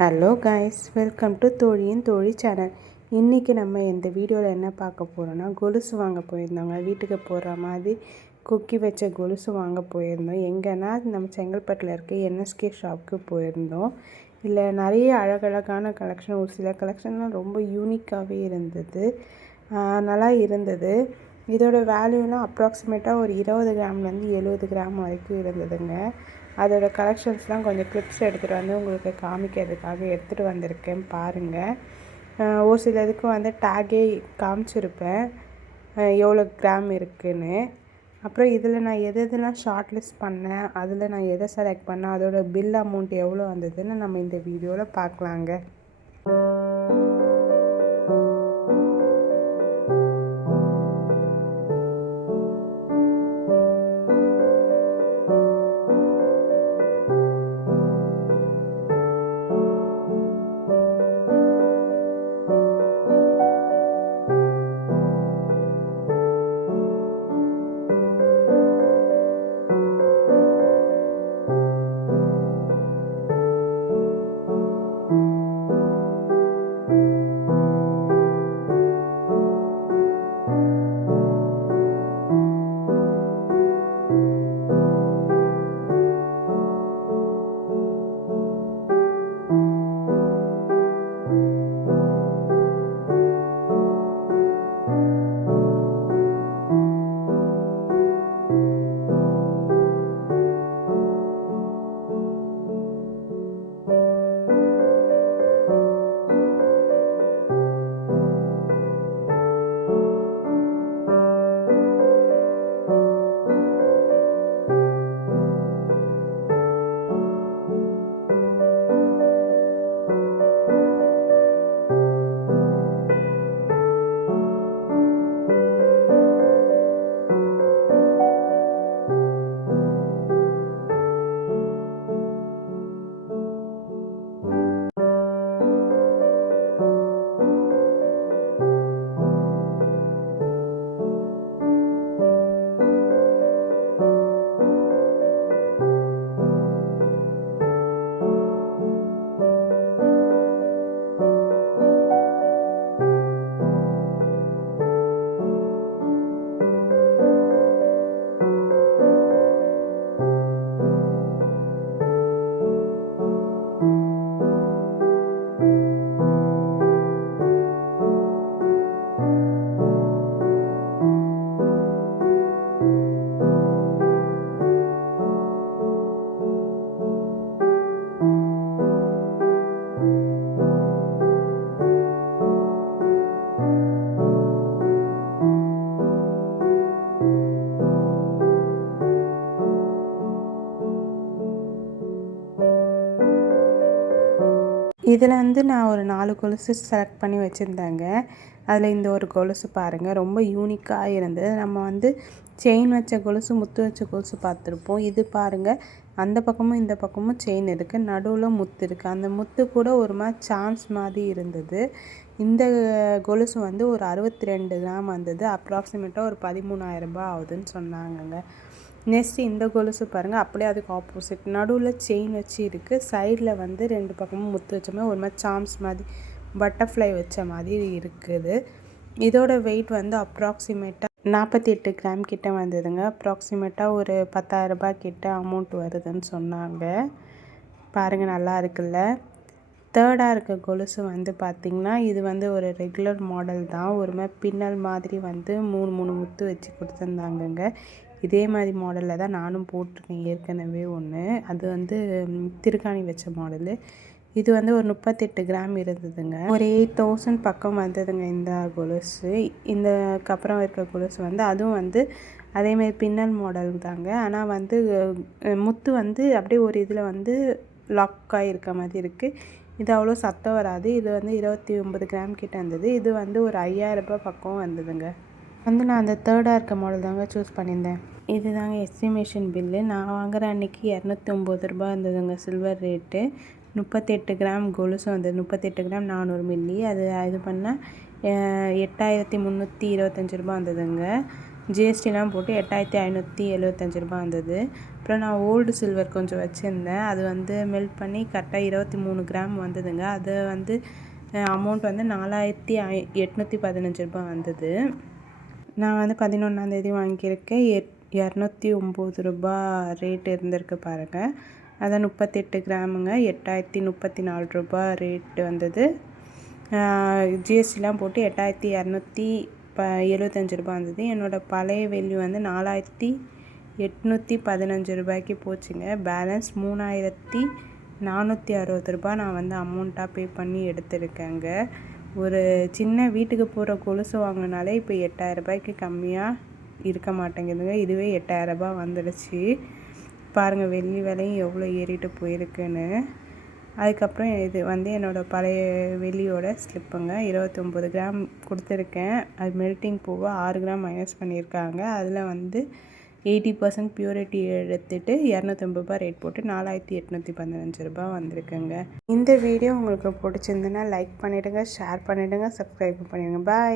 Hello guys, welcome to தோழியின் தோழி channel. இன்றைக்கி நம்ம இந்த வீடியோவில் என்ன பார்க்க போகிறோன்னா, கொலுசு வாங்க போயிருந்தோங்க. வீட்டுக்கு போகிற மாதிரி கொக்கி வச்ச கொலுசு வாங்க போயிருந்தோம். எங்கன்னா நம்ம செங்கல்பட்டில் இருக்க என்எஸ்கே ஷாப்புக்கு போயிருந்தோம். இதில் நிறைய அழகழகான கலெக்ஷன், ஒரு சில கலெக்ஷன்லாம் ரொம்ப யூனிக்காகவே இருந்தது, நல்லா இருந்தது. இதோட வேல்யூலாம் அப்ராக்சிமேட்டாக ஒரு 20 கிராம்லேருந்து 70 கிராம் வரைக்கும் இருந்ததுங்க. அதோடய கலெக்ஷன்ஸ்லாம் கொஞ்சம் கிளிப்ஸ் எடுத்துகிட்டு வந்து உங்களுக்கு காமிக்கிறதுக்காக எடுத்துகிட்டு வந்திருக்கேன் பாருங்கள். ஒரு சிலதுக்கு வந்து டேக்கே காமிச்சிருப்பேன் எவ்வளோ கிராம் இருக்குதுன்னு. அப்புறம் இதில் நான் எதெல்லாம் ஷார்ட் லிஸ்ட் பண்ணேன், அதில் நான் எதை செலக்ட் பண்ணேன், அதோட பில் அமௌண்ட் எவ்வளோ வந்ததுன்னு நம்ம இந்த வீடியோவில் பார்க்கலாங்க. இதில் வந்து நான் ஒரு 4 கொலுசு செலக்ட் பண்ணி வச்சுருந்தேங்க. அதில் இந்த ஒரு கொலுசு பாருங்கள், ரொம்ப யூனிக்காக இருந்தது. நம்ம வந்து செயின் வச்ச கொலுசு, முத்து வச்ச கொலுசு பார்த்துருப்போம். இது பாருங்கள், அந்த பக்கமும் இந்த பக்கமும் செயின் இருக்குது, நடுவில் முத்து இருக்குது. அந்த முத்து கூட ஒரு மாதிரி சான்ஸ் மாதிரி இருந்தது. இந்த கொலுசு வந்து ஒரு 62 கிராம் வந்தது. அப்ராக்சிமேட்டாக ஒரு 13,000 ரூபாய் ஆகுதுன்னு சொன்னாங்கங்க. நெக்ஸ்ட் இந்த கொலுசு பாருங்கள், அப்படியே அதுக்கு ஆப்போசிட் நடுவில் செயின் வச்சு இருக்குது. சைடில் வந்து 2 பக்கமும் முத்து வச்ச மாதிரி ஒரு மாதிரி சாம்ஸ் மாதிரி பட்டர்ஃப்ளை வச்ச மாதிரி இருக்குது. இதோட வெயிட் வந்து அப்ராக்சிமேட்டாக 48 கிராம் கிட்ட வந்ததுங்க. அப்ராக்சிமேட்டாக ஒரு 10,000 ரூபாய் கிட்ட அமௌண்ட் வருதுன்னு சொன்னாங்க. பாருங்கள், நல்லா இருக்குல்ல. தேர்டாக இருக்க கொலுசு வந்து பார்த்திங்கன்னா, இது வந்து ஒரு ரெகுலர் மாடல் தான். ஒரு மாதிரி பின்னல் மாதிரி வந்து 3 முத்து வச்சு கொடுத்துருந்தாங்கங்க. இதே மாதிரி மாடலில் தான் நானும் போட்டிருக்கேன் ஏற்கனவே ஒன்று. அது வந்து திருக்காணி வச்ச மாடலு. இது வந்து ஒரு 38 கிராம் இருந்ததுங்க. ஒரு 8,000 பக்கம் வந்ததுங்க இந்த கொலுசு. இதுக்கப்புறம் இருக்க கொலுசு வந்து அதுவும் வந்து அதேமாதிரி பின்னல் மாடல் தாங்க. ஆனால் வந்து முத்து வந்து அப்படியே ஒரு இதில் வந்து லாக்காக இருக்க மாதிரி இருக்குது. இது அவ்வளோ சத்தம் வராது. இது வந்து 29 கிராம் கிட்ட இருந்தது. இது வந்து ஒரு 5,000 ரூபாய் பக்கம் வந்ததுங்க. வந்து நான் அந்த தேர்டாக இருக்க மாடல் தாங்க சூஸ் பண்ணியிருந்தேன். இது தாங்க எஸ்டிமேஷன் பில்லு. நான் வாங்குகிற அன்றைக்கி 209 ரூபாய் இருந்ததுங்க சில்வர் ரேட்டு. 38 கிராம் கொலுசு வந்தது. 38 கிராம் 400 மில்லி. அது இது பண்ணால் 8,325 ரூபாய் வந்ததுங்க. ஜிஎஸ்டிலாம் போட்டு 8575 ரூபா வந்தது. அப்புறம் நான் ஓல்டு சில்வர் கொஞ்சம் வச்சுருந்தேன், அது வந்து மெல்ட் பண்ணி கரெக்டாக 23 கிராம் வந்ததுங்க. அது வந்து அமௌண்ட் வந்து 4815 ரூபா வந்தது. நான் வந்து 11ஆந்தேதி வாங்கியிருக்கேன். 209 ரூபா ரேட் இருந்திருக்கு பாருங்கள். அதான் 38 கிராமுங்க, 8034 ரூபா ரேட்டு வந்தது. ஜிஎஸ்டிலாம் போட்டு 8275 ரூபா வந்தது. என்னோடய பழைய வேல்யூ வந்து 4815 ரூபாய்க்கு போச்சுங்க. பேலன்ஸ் 3460 ரூபா நான் வந்து அமௌண்ட்டாக பே பண்ணி எடுத்திருக்கேங்க. ஒரு சின்ன வீட்டுக்கு போகிற கொலுசு வாங்கினாலே இப்போ 8000 ரூபாய்க்கு கம்மியாக இருக்க மாட்டேங்குதுங்க. இதுவே 8000 ரூபா வந்துடுச்சு. பாருங்கள் வெள்ளி விலையும் எவ்வளோ ஏறிட்டு போயிருக்குன்னு. அதுக்கப்புறம் இது வந்து என்னோடய பழைய வெள்ளியோட ஸ்லிப்புங்க. 29 கிராம் கொடுத்துருக்கேன். அது மெல்ட்டிங் போக 6 கிராம் மைனஸ் பண்ணியிருக்காங்க. அதில் வந்து 80% பியூரிட்டி எடுத்துகிட்டு 250 ரூபா ரேட் போட்டு 4815 ரூபா வந்திருக்குங்க. இந்த வீடியோ உங்களுக்கு பிடிச்சிருந்துன்னா லைக் பண்ணிவிடுங்க, ஷேர் பண்ணிவிடுங்க, சப்ஸ்கிரைப் பண்ணிவிடுங்க. பாய்.